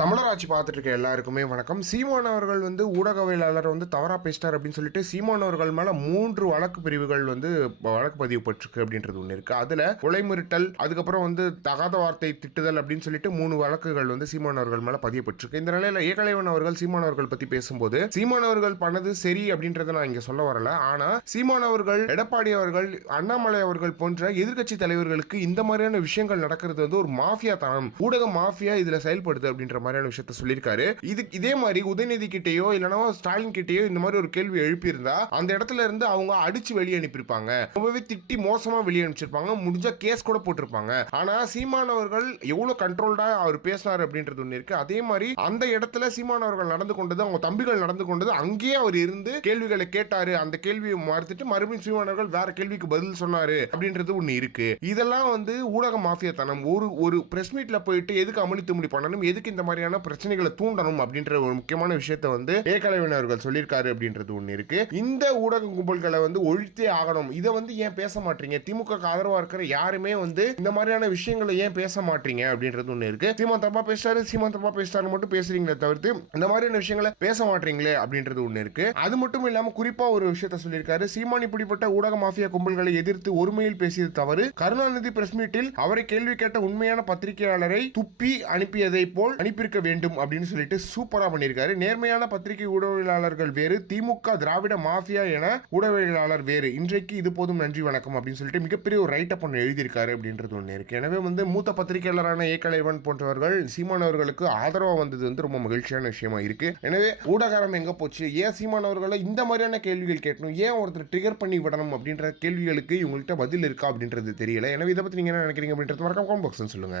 தமிழராட்சி பார்த்துட்டு இருக்க எல்லாருக்குமே வணக்கம். சீமான் அவர்கள் வந்து ஊடகவியலாளர் வந்து தவறா பேசிட்டார் அப்படின்னு சொல்லிட்டு சீமான் அவர்கள் மேலே மூன்று வழக்கு பிரிவுகள் வந்து வழக்கு பதிவு பட்டிருக்கு அப்படின்றது ஒன்று இருக்குது அதில் கொலை மிரட்டல் அதுக்கப்புறம் வந்து தகாத வார்த்தை திட்டுதல் அப்படின்னு சொல்லிட்டு மூணு வழக்குகள் வந்து சீமான் அவர்கள் மேலே பதியப்பட்டிருக்கு இந்த நிலையில் ஏகலைவன் அவர்கள் சீமான் அவர்கள் பற்றி பேசும்போது சீமான் அவர்கள் பண்ணது சரி அப்படின்றத நான் இங்கே சொல்ல வரல. ஆனால் சீமான் அவர்கள் எடப்பாடி அவர்கள் அண்ணாமலை அவர்கள் போன்ற எதிர்க்கட்சி தலைவர்களுக்கு இந்த மாதிரியான விஷயங்கள் நடக்கிறது வந்து ஒரு மாஃபியா தனம் ஊடக மாஃபியா இதில் செயல்படுது அப்படின்ற மாதிரியான விஷயத்த சொல்லியிருக்காரு. இது இதே மாதிரி உதயநிதி கிட்டேயோ இல்லைனா ஸ்டாலின் கிட்டேயோ இந்த மாதிரி ஒரு கேள்வி எழுப்பியிருந்தா அந்த இடத்துல இருந்து அவங்க அடிச்சு வெளியே அனுப்பியிருப்பாங்க. ரொம்பவே திட்டி மோசமா வெளியே அனுப்பிச்சிருப்பாங்க. முடிஞ்சா கேஸ் கூட போட்டிருப்பாங்க. ஆனா சீமான் அவர்கள் எவ்வளவு கண்ட்ரோல்டா அவர் பேசினார் அப்படின்றது ஒண்ணு இருக்கு. அதே மாதிரி அந்த இடத்துல சீமான் அவர்கள் நடந்து கொண்டது அவங்க தம்பிகள் நடந்து கொண்டது அங்கேயே அவர் இருந்து கேள்விகளை கேட்டாரு. அந்த கேள்வியை மறுத்துட்டு மறுபடியும் சீமான் அவர்கள் வேற கேள்விக்கு பதில் சொன்னாரு அப்படின்றது ஒண்ணு இருக்கு. இதெல்லாம் வந்து ஊடக மாஃபியா தனம் ஒரு ஒரு பிரஸ் மீட்ல போயிட்டு எதுக்கு அமளி தும்பி பண்ணணும்? எதுக்கு இந்த மாதிரி மாதிரியான பிரச்சனைகளை தூண்டணும் அப்படின்ற ஒரு முக்கியமான விஷயத்தை வந்து ஏகலைவன் அவர்கள் சொல்லியிருக்காரு அப்படின்றது ஒன்று இருக்கு. இந்த ஊடக கும்பல்களை வந்து ஒழித்தே ஆகணும். இதை வந்து ஏன் பேச மாட்டீங்க? திமுக ஆதரவா இருக்கிற யாருமே வந்து இந்த மாதிரியான விஷயங்களை ஏன் பேச மாட்டீங்க அப்படின்றது ஒண்ணு இருக்கு. சீமான் தப்பா பேசுறாரு சீமான் தப்பா பேசுறாரு மட்டும் பேசுறீங்களே தவிர்த்து இந்த மாதிரியான விஷயங்களை பேச மாட்டீங்களே அப்படின்றது ஒண்ணு இருக்கு. அது மட்டும் இல்லாம குறிப்பா ஒரு விஷயத்த சொல்லியிருக்காரு. சீமான் இப்படிப்பட்ட ஊடக மாஃபியா கும்பல்களை எதிர்த்து ஒருமையில் பேசியது தவறு. கருணாநிதி பிரஸ் மீட்டில் அவரை கேள்வி கேட்ட உண்மையான பத்திரிகையாளரை துப்பி அனுப்பியதை போல் அனுப்பி அனுப்பியிருக்க வேண்டும் அப்படின்னு சொல்லிட்டு சூப்பராக பண்ணியிருக்காரு. நேர்மையான பத்திரிகை ஊடகவியலாளர்கள் வேறு திமுக திராவிட மாஃபியா என ஊடகவியலாளர் வேறு. இன்றைக்கு இது போதும் நன்றி வணக்கம் அப்படின்னு சொல்லிட்டு மிகப்பெரிய ஒரு ரைட்டப் ஒன்று எழுதியிருக்காரு அப்படின்றது ஒன்று இருக்கு. எனவே வந்து மூத்த பத்திரிகையாளரான ஏகலைவன் போன்றவர்கள் சீமான் அவர்களுக்கு ஆதரவாக வந்தது வந்து ரொம்ப மகிழ்ச்சியான விஷயமா இருக்கு. எனவே ஊடகாரம் எங்க போச்சு? ஏன் சீமான் அவர்களை இந்த மாதிரியான கேள்விகள் கேட்கணும்? ஏன் ஒருத்தர் ட்ரிகர் பண்ணி விடணும் அப்படின்ற கேள்விகளுக்கு இவங்கள்ட்ட பதில் இருக்கா அப்படின்றது தெரியல. எனவே இதை பத்தி நீங்க என்ன நினைக்கிறீங்க அப்படின்றது மறக்காம காமெண்ட் பாக்ஸ் சொல்லுங்க.